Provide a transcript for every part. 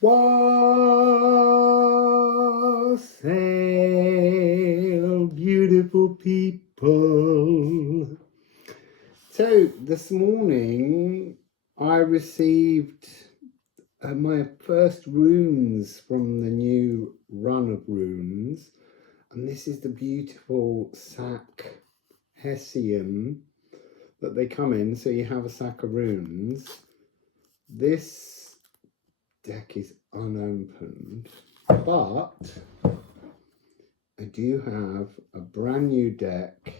Wassail, beautiful people. So this morning I received my first runes from the new run of runes, and this is the beautiful sack Hessian that they come in. So you have a sack of runes. This deck is unopened, but I do have a brand new deck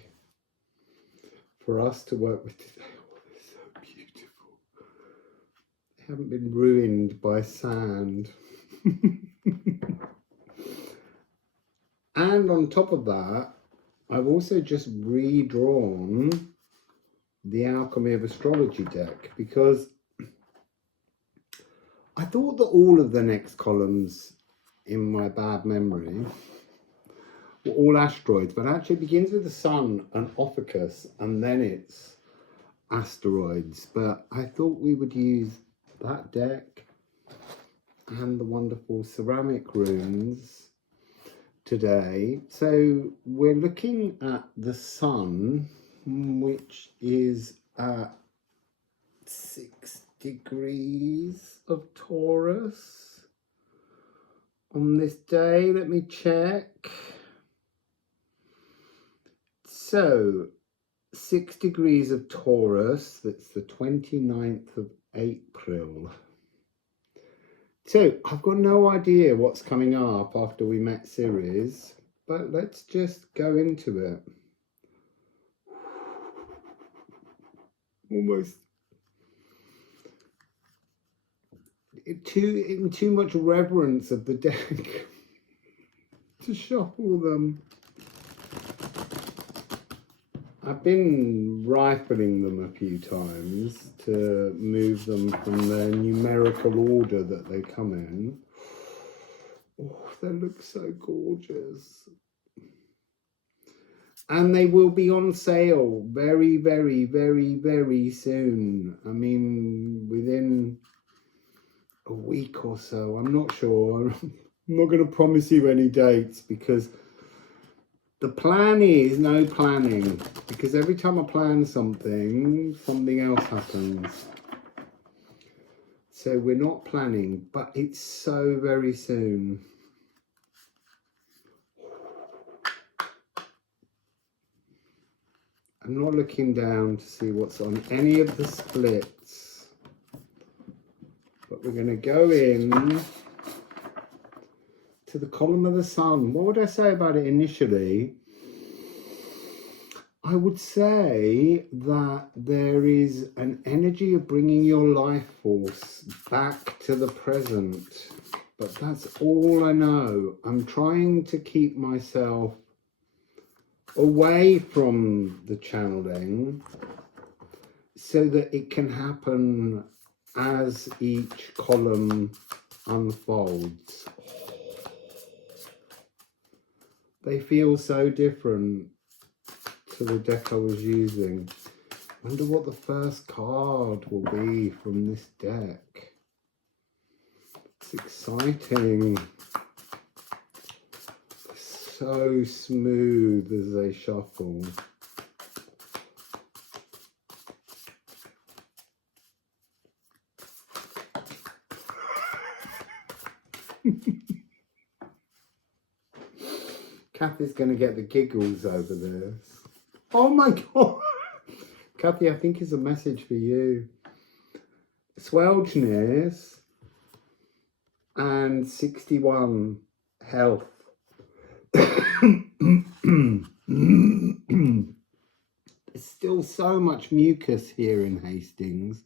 for us to work with today. Oh, they're so beautiful. They haven't been ruined by sand. And on top of that, I've also just redrawn the Alchemy of Astrology deck, because I thought that all of the next columns in my bad memory were all asteroids, but actually it begins with the Sun and Ophiuchus, and then it's asteroids. But I thought we would use that deck and the wonderful ceramic runes today. So we're looking at the Sun, which is at 6 degrees of Taurus on this day. Let me check. So 6 degrees of Taurus, that's the 29th of April. So I've got no idea what's coming up after we met Ceres, but let's just go into it. Almost too much reverence of the deck to shuffle them. I've been rifling them a few times to move them from the numerical order that they come in. Oh, they look so gorgeous. And they will be on sale very, very, very, very soon. I mean, within a week or so. I'm not sure. I'm not going to promise you any dates, because the plan is no planning, because every time I plan something, something else happens. So we're not planning, but it's so very soon. I'm not looking down to see what's on any of the splits, but we're going to go in to the column of the Sun. What would I say about it initially? I would say that there is an energy of bringing your life force back to the present, but that's all I know. I'm trying to keep myself away from the channeling so that it can happen as each column unfolds. They feel so different to the deck I was using. I wonder what the first card will be from this deck. It's exciting. So smooth as they shuffle. Kathy's going to get the giggles over this. Oh my God. Kathy, I think it's a message for you. Swelgeness and 61 health. There's still so much mucus here in Hastings.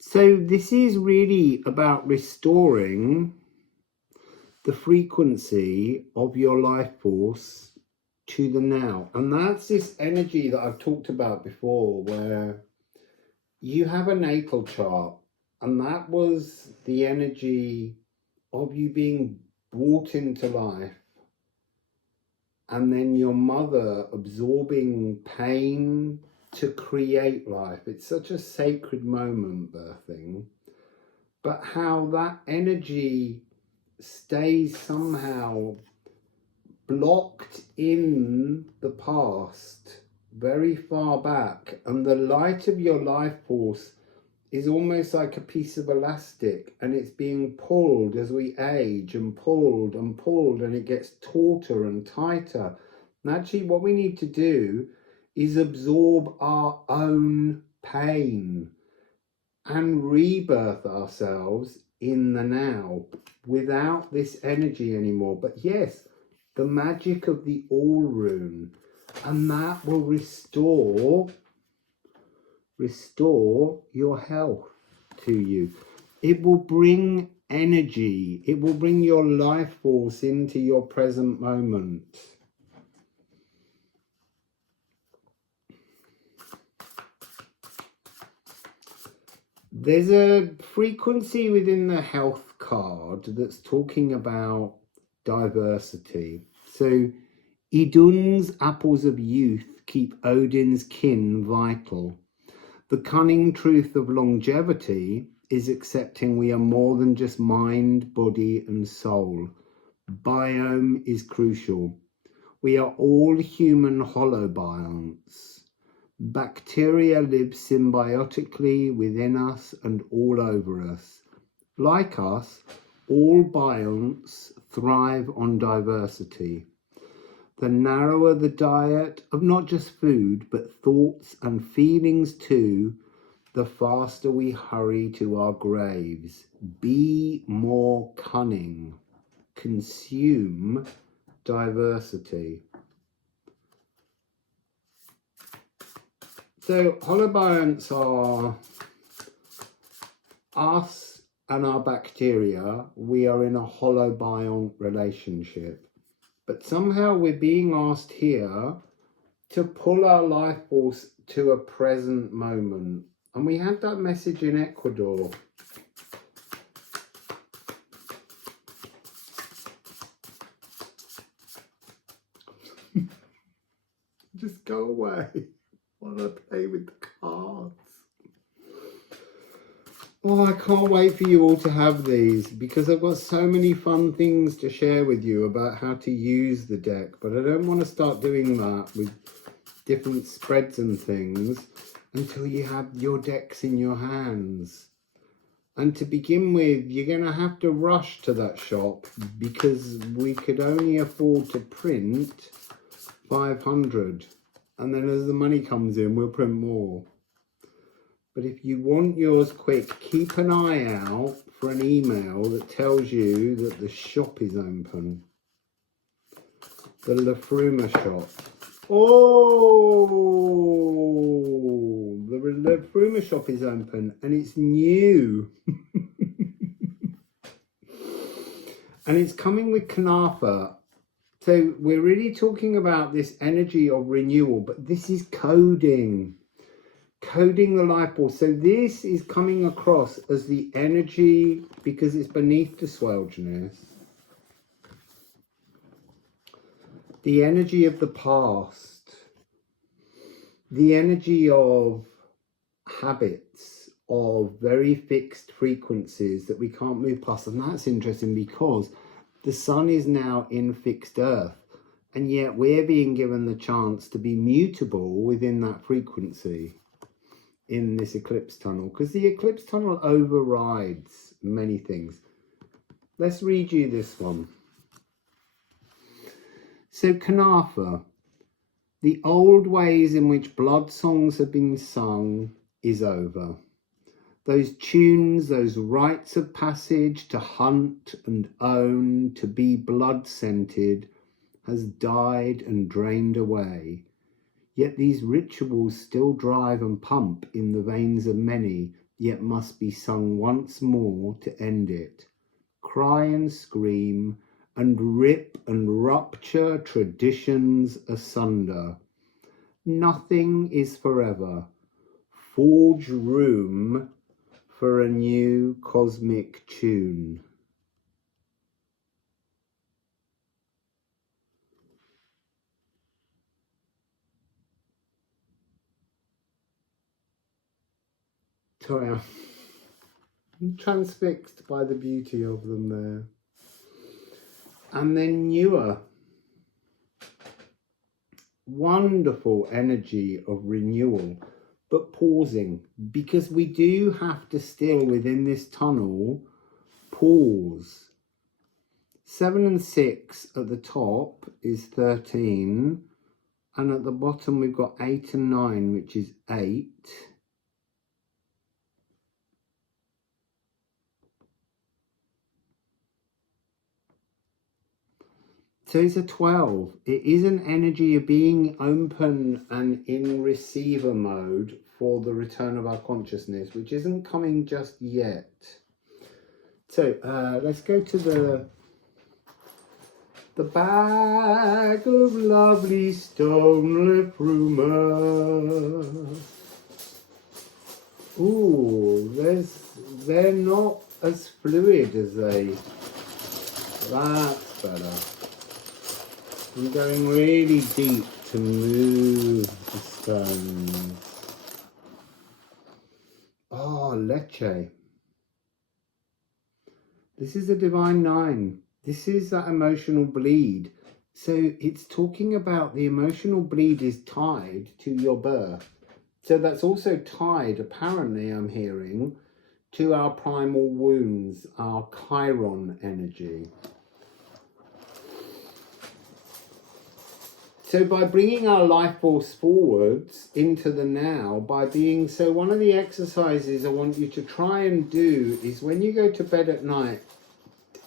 So this is really about restoring the frequency of your life force to the now. And that's this energy that I've talked about before, where you have a natal chart, and that was the energy of you being brought into life, and then your mother absorbing pain to create life. It's such a sacred moment, birthing, but how that energy stays somehow blocked in the past, very far back, and the light of your life force is almost like a piece of elastic, and it's being pulled as we age, and pulled and pulled, and it gets tauter and tighter. And actually what we need to do is absorb our own pain and rebirth ourselves in the now without this energy anymore. But yes, the magic of the All Rune, and that will restore your health to you. It will bring energy. It will bring your life force into your present moment. There's a frequency within the health card that's talking about diversity. So Idun's apples of youth keep Odin's kin vital. The cunning truth of longevity is accepting we are more than just mind, body and soul. Biome is crucial. We are all human holobionts. Bacteria live symbiotically within us and all over us. Like us, all bionts thrive on diversity. The narrower the diet of not just food, but thoughts and feelings too, the faster we hurry to our graves. Be more cunning. Consume diversity. So holobionts are us and our bacteria. We are in a holobiont relationship. But somehow we're being asked here to pull our life force to a present moment. And we had that message in Ecuador. Just go away while I play with the cards. Oh, I can't wait for you all to have these, because I've got so many fun things to share with you about how to use the deck, but I don't want to start doing that with different spreads and things until you have your decks in your hands. And to begin with, you're going to have to rush to that shop, because we could only afford to print 500, and then as the money comes in, we'll print more. But if you want yours quick, keep an eye out for an email that tells you that the shop is open. The Liffruma shop. Oh, the Liffruma shop is open and it's new. And it's coming with Knafa. So we're really talking about this energy of renewal, but this is coding. Coding the life force. So this is coming across as the energy, because it's beneath the swelginess, the energy of the past, the energy of habits, of very fixed frequencies that we can't move past. And that's interesting because the sun is now in fixed earth, and yet we're being given the chance to be mutable within that frequency in this eclipse tunnel, because the eclipse tunnel overrides many things. Let's read you this one. So Knafa, the old ways in which blood songs have been sung is over. Those tunes, those rites of passage to hunt and own, to be blood-scented, has died and drained away. Yet these rituals still drive and pump in the veins of many, yet must be sung once more to end it. Cry and scream, and rip and rupture traditions asunder. Nothing is forever. Forge room for a new cosmic tune. Sorry, I'm transfixed by the beauty of them there. And then newer. Wonderful energy of renewal, but pausing, because we do have to still, within this tunnel, pause. 7 and 6 at the top is 13, and at the bottom we've got 8 and 9, which is 8. So it's a 12. It is an energy of being open and in receiver mode for the return of our consciousness, which isn't coming just yet. So let's go to the bag of lovely stone Liffruma. Ooh, they're not as fluid as they. That's better. I'm going really deep to move the stones. Oh, Leche. This is a divine 9. This is that emotional bleed. So it's talking about the emotional bleed is tied to your birth. So that's also tied, apparently I'm hearing, to our primal wounds, our Chiron energy. So by bringing our life force forwards into the now, by being, so one of the exercises I want you to try and do is when you go to bed at night,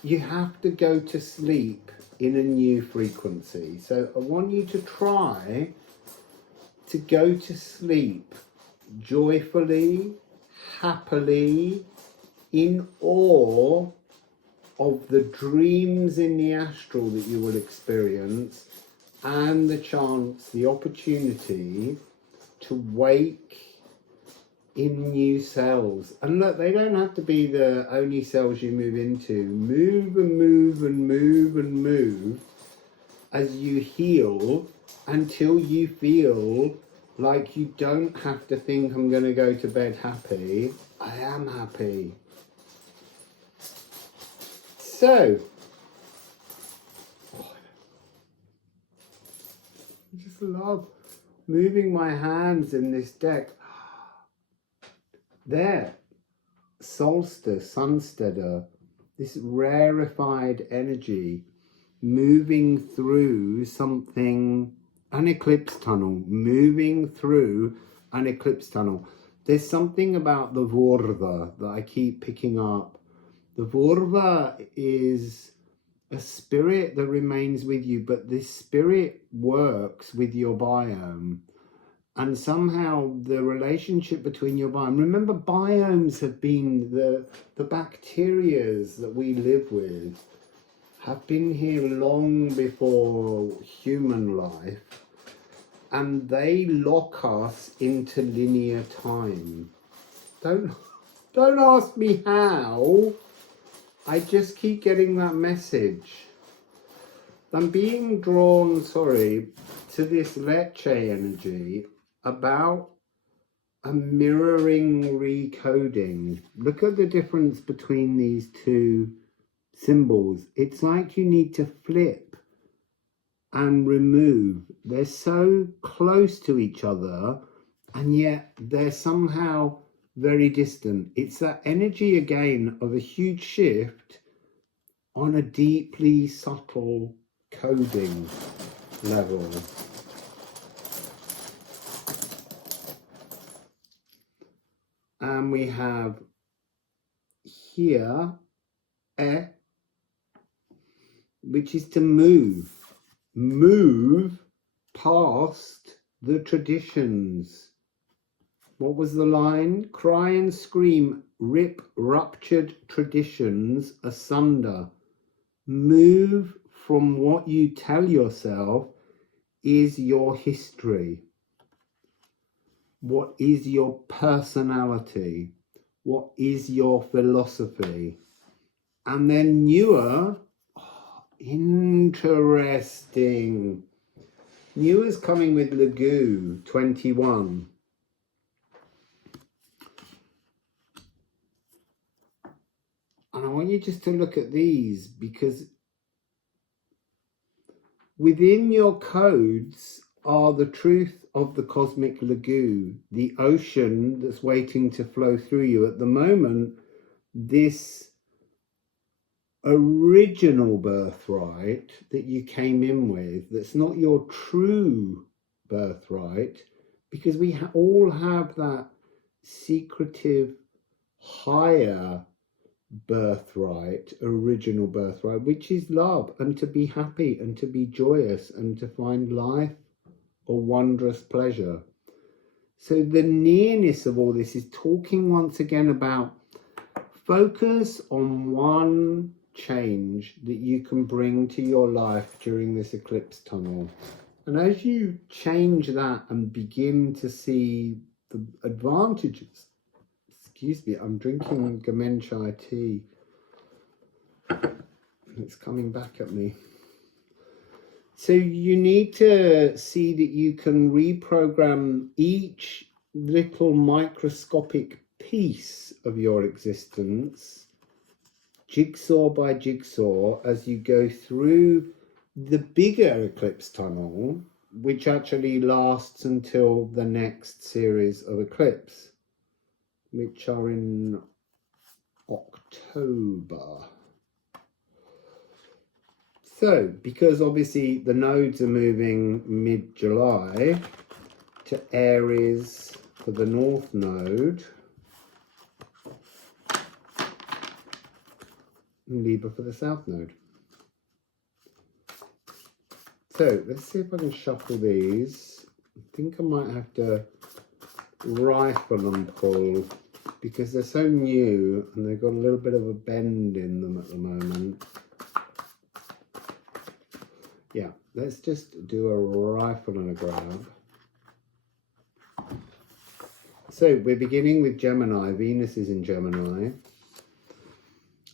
you have to go to sleep in a new frequency. So I want you to try to go to sleep joyfully, happily, in awe of the dreams in the astral that you will experience, and the chance, the opportunity to wake in new cells. And look, they don't have to be the only cells you move into. Move and move and move and move as you heal until you feel like you don't have to think, I'm going to go to bed happy. I am happy. So, I just love moving my hands in this deck. There, solstice, sunsteader, this rarefied energy moving through something, an eclipse tunnel, moving through an eclipse tunnel. There's something about the Vorva that I keep picking up. The Vorva is a spirit that remains with you, but this spirit works with your biome. And somehow the relationship between your biome, remember biomes have been the bacterias that we live with, have been here long before human life, and they lock us into linear time. Don't ask me how. I just keep getting that message. I'm being drawn, to this Leche energy about a mirroring recoding. Look at the difference between these two symbols. It's like you need to flip and remove. They're so close to each other, and yet they're somehow very distant. It's that energy again of a huge shift on a deeply subtle coding level. And we have here which is to move past the traditions. What was the line? Cry and scream, rip ruptured traditions asunder. Move from what you tell yourself is your history. What is your personality? What is your philosophy? And then newer, interesting. Newer's coming with Lagoo 21. want you just to look at these, because within your codes are the truth of the cosmic lagoon, the ocean that's waiting to flow through you. At the moment, this original birthright that you came in with, that's not your true birthright, because we all have that secretive higher birthright, original birthright, which is love, and to be happy and to be joyous and to find life a wondrous pleasure. So the nearness of all this is talking once again about focus on one change that you can bring to your life during this eclipse tunnel. And as you change that and begin to see the advantages, excuse me, I'm drinking Gamen chai tea. It's coming back at me. So you need to see that you can reprogram each little microscopic piece of your existence, jigsaw by jigsaw, as you go through the bigger eclipse tunnel, which actually lasts until the next series of eclipse, which are in October. So, because obviously the nodes are moving mid-July to Aries for the North Node, and Libra for the South Node. So, let's see if I can shuffle these. I think I might have to rifle and pull, because they're so new and they've got a little bit of a bend in them at the moment. Yeah, let's just do a rifle and a grab. So we're beginning with Gemini. Venus is in Gemini.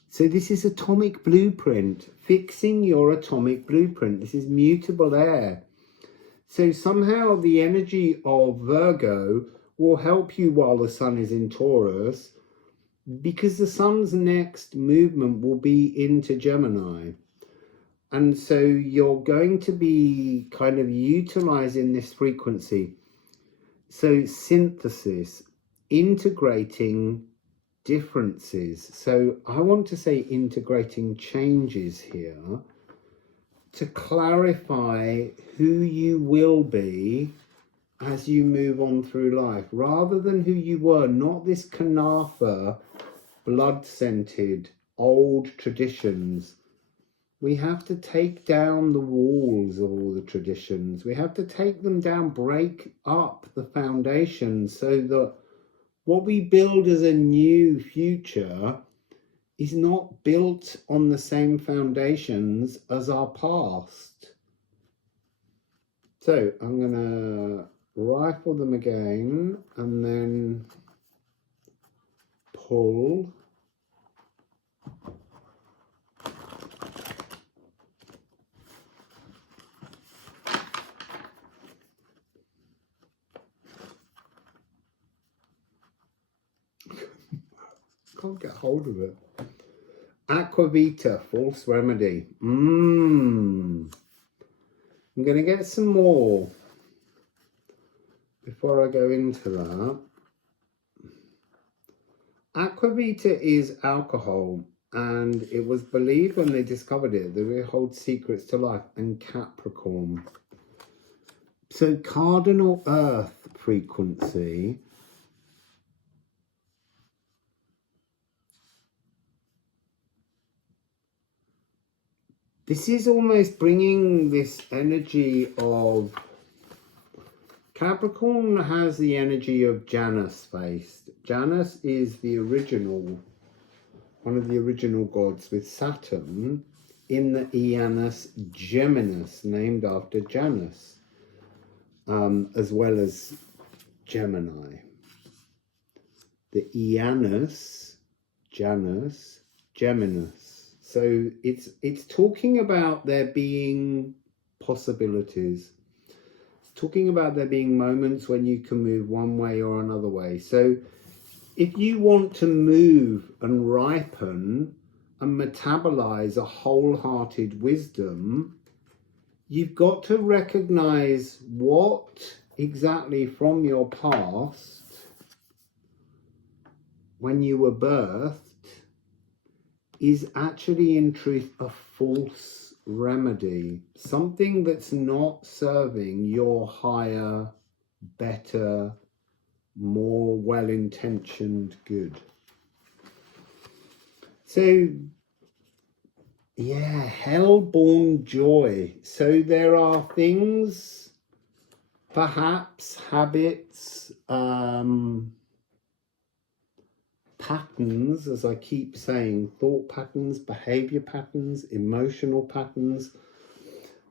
So this is atomic blueprint, fixing your atomic blueprint. This is mutable air. So somehow the energy of Virgo will help you while the sun is in Taurus, because the sun's next movement will be into Gemini. And so you're going to be kind of utilizing this frequency. So synthesis, integrating differences. So I want to say integrating changes here to clarify who you will be as you move on through life, rather than who you were, not this Kanafa, blood-scented, old traditions. We have to take down the walls of all the traditions. We have to take them down, break up the foundation, so that what we build as a new future is not built on the same foundations as our past. So I'm going to rifle them again and then pull. Can't get hold of it. Aquavita, false remedy. I'm going to get some more before I go into that. Aquavita is alcohol, and it was believed when they discovered it that it holds secrets to life, and Capricorn. So cardinal earth frequency. This is almost bringing this energy of Capricorn has the energy of Janus based. Janus is the original, one of the original gods, with Saturn in the Janus Geminus, named after Janus, as well as Gemini. The Janus, Geminus. So it's talking about there being possibilities. It's talking about there being moments when you can move one way or another way. So if you want to move and ripen, and metabolize a wholehearted wisdom, you've got to recognize what exactly from your past, when you were birthed, is actually in truth a false remedy, something that's not serving your higher, better, more well-intentioned good. So yeah, hell-born joy. So there are things, perhaps habits, patterns, as I keep saying, thought patterns, behavior patterns, emotional patterns,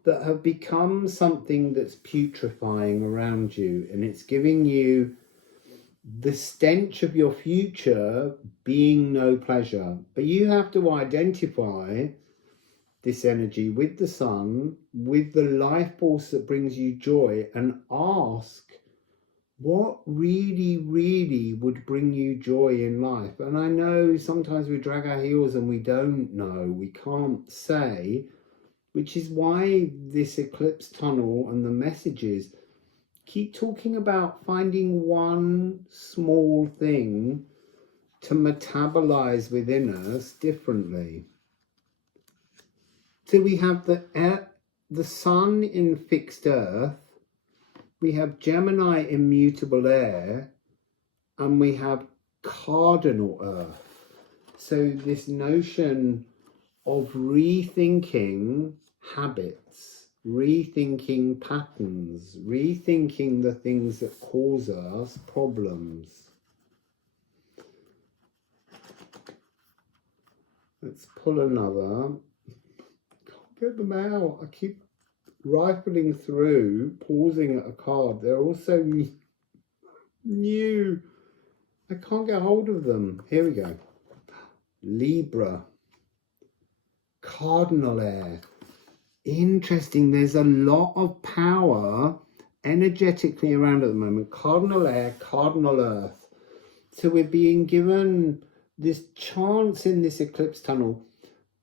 that have become something that's putrefying around you, and it's giving you the stench of your future being no pleasure. But you have to identify this energy with the sun, with the life force that brings you joy, and ask what really, really would bring you joy in life. And I know sometimes we drag our heels and we don't know, we can't say, which is why this eclipse tunnel and the messages keep talking about finding one small thing to metabolize within us differently. So we have the sun in fixed earth, we have Gemini immutable air, and we have cardinal earth. So this notion of rethinking habits, rethinking patterns, rethinking the things that cause us problems. Let's pull another. Can't get them out. I keep rifling through, pausing at a card. They're all so new. I can't get hold of them. Here we go. Libra. Cardinal air. Interesting. There's a lot of power energetically around at the moment. Cardinal air, cardinal earth. So we're being given this chance in this eclipse tunnel,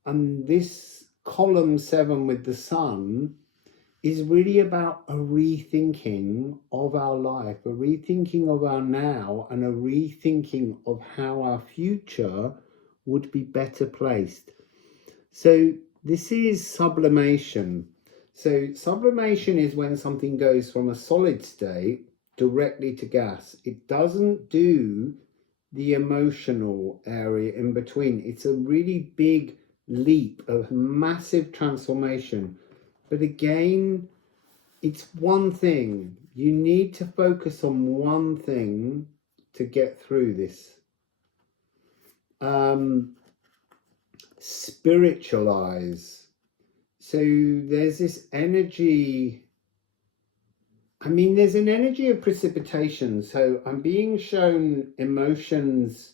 and this column 7 with the sun is really about a rethinking of our life, a rethinking of our now, and a rethinking of how our future would be better placed. So this is sublimation. So sublimation is when something goes from a solid state directly to gas. It doesn't do the emotional area in between. It's a really big leap, a massive transformation. But again, it's one thing. You need to focus on one thing to get through this. Spiritualize. So there's this energy. I mean, there's an energy of precipitation. So I'm being shown emotions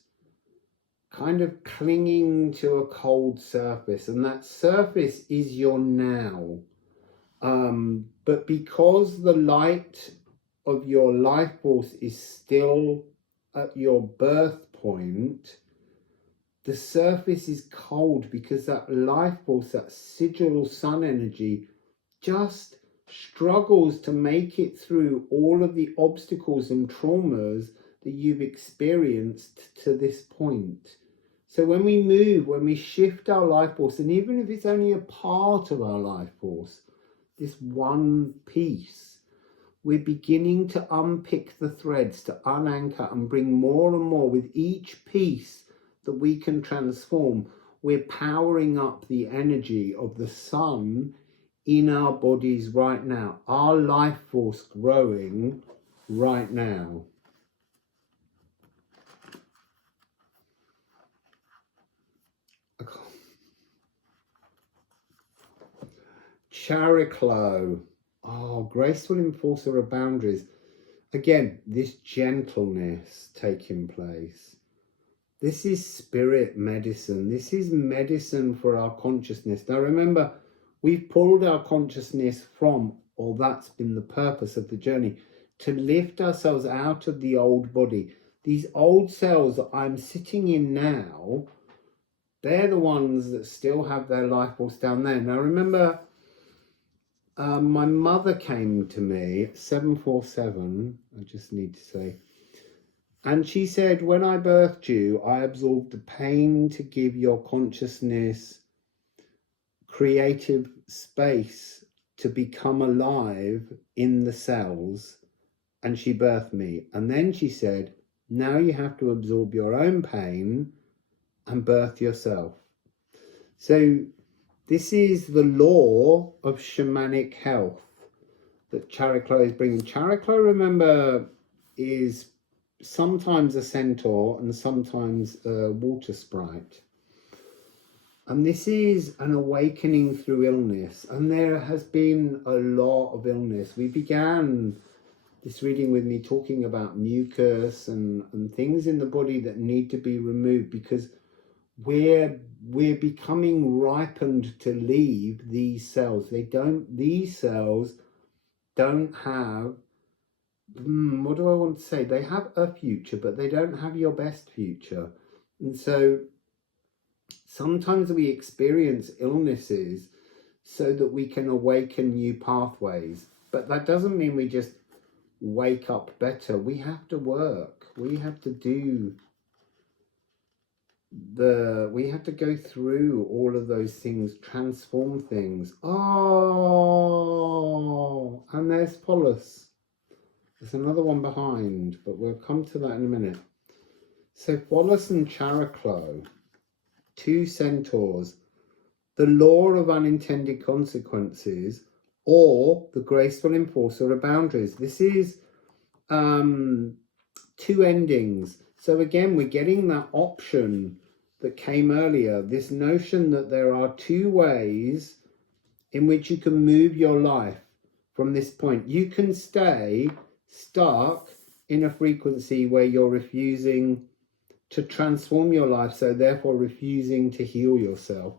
kind of clinging to a cold surface, and that surface is your now. But because the light of your life force is still at your birth point, the surface is cold because that life force, that sigil sun energy, just struggles to make it through all of the obstacles and traumas that you've experienced to this point. So when we move, when we shift our life force, and even if it's only a part of our life force, this one piece, we're beginning to unpick the threads, to unanchor and bring more and more. With each piece that we can transform, we're powering up the energy of the sun in our bodies right now, our life force growing right now. Chariclo. Oh, graceful enforcer of boundaries. Again, this gentleness taking place. This is spirit medicine. This is medicine for our consciousness. Now remember, we've pulled our consciousness from, or that's been the purpose of the journey, to lift ourselves out of the old body. These old cells that I'm sitting in now they're the ones that still have their life force down there. Now remember, my mother came to me at 747, I just need to say, and she said, when I birthed you, I absorbed the pain to give your consciousness creative space to become alive in the cells, and she birthed me. And then she said, now you have to absorb your own pain and birth yourself. So this is the law of shamanic health that Chariklo is bringing. Chariklo, remember, is sometimes a centaur and sometimes a water sprite. And this is an awakening through illness. And there has been a lot of illness. We began this reading with me talking about mucus and things in the body that need to be removed, because we're becoming ripened to leave these cells. These cells don't have, what do I want to say? They have a future, but they don't have your best future. And so sometimes we experience illnesses so that we can awaken new pathways. But that doesn't mean we just wake up better. We have to work. We have to do we have to go through all of those things, transform things. Oh, and there's Polus. There's another one behind, but we'll come to that in a minute. So Polus and Chariklo, two centaurs, the law of unintended consequences, or the graceful enforcer of boundaries. This is two endings. So again, we're getting that option that came earlier, this notion that there are two ways in which you can move your life from this point. You can stay stuck in a frequency where you're refusing to transform your life, so therefore refusing to heal yourself.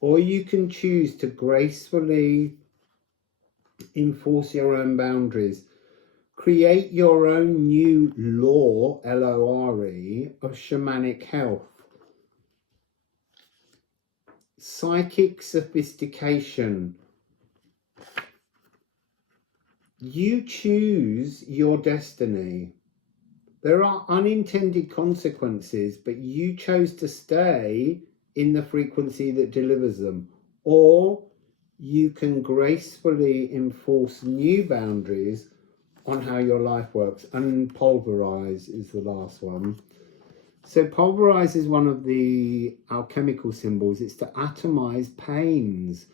Or you can choose to gracefully enforce your own boundaries. Create your own new law, L-O-R-E, of shamanic health. Psychic sophistication. You choose your destiny. There are unintended consequences, but you chose to stay in the frequency that delivers them. Or you can gracefully enforce new boundaries on how your life works. And pulverize is the last one. So pulverize is one of the alchemical symbols. It's to atomize pains.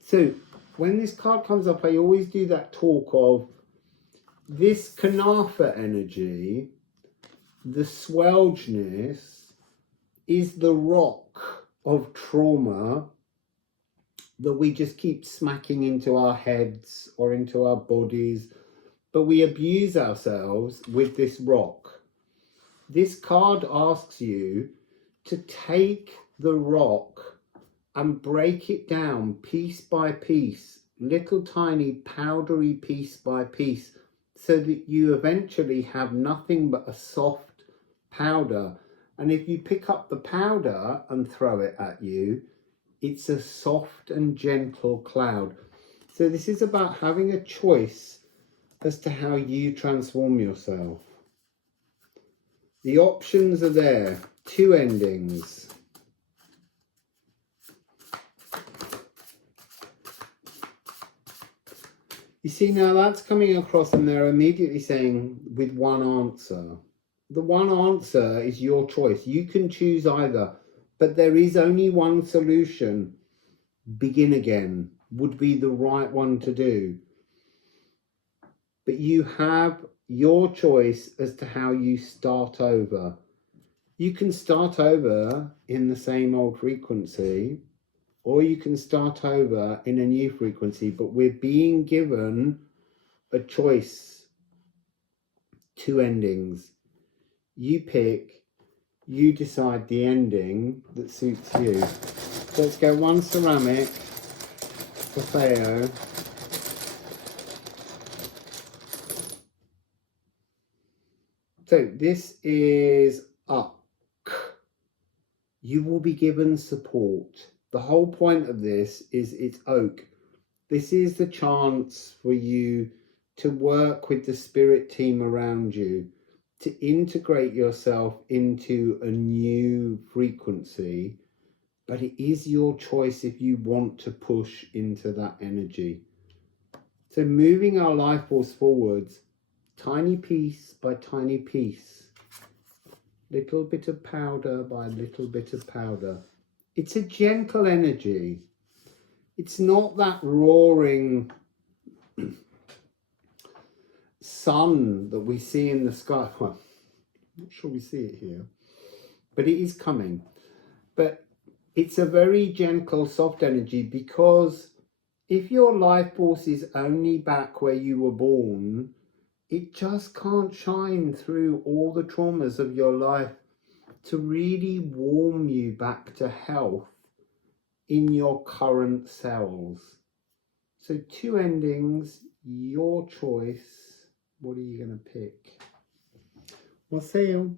So when this card comes up, I always do that talk of this Kanafa energy, the swelgeness, is the rock of trauma that we just keep smacking into our heads or into our bodies, but we abuse ourselves with this rock. This card asks you to take the rock and break it down piece by piece, little tiny powdery piece by piece, so that you eventually have nothing but a soft powder. And if you pick up the powder and throw it at you, it's a soft and gentle cloud. So this is about having a choice as to how you transform yourself. The options are there, two endings. You see, now that's coming across and they're immediately saying with one answer. The one answer is your choice. You can choose either, but there is only one solution. Begin again would be the right one to do. But you have your choice as to how you start over. You can start over in the same old frequency, or you can start over in a new frequency, but we're being given a choice, two endings. You pick, you decide the ending that suits you. So let's go one ceramic for Theo. So this is up. you will be given support. The whole point of this is it's oak. This is the chance for you to work with the spirit team around you, to integrate yourself into a new frequency, but it is your choice if you want to push into that energy. So moving our life force forwards, tiny piece by tiny piece, little bit of powder by little bit of powder. It's a gentle energy. It's not that roaring sun that we see in the sky. Well, I'm not sure we see it here, but it is coming. But it's a very gentle, soft energy, because if your life force is only back where you were born, it just can't shine through all the traumas of your life to really warm you back to health in your current cells. So 2 endings, your choice. What are you going to pick? Wassail.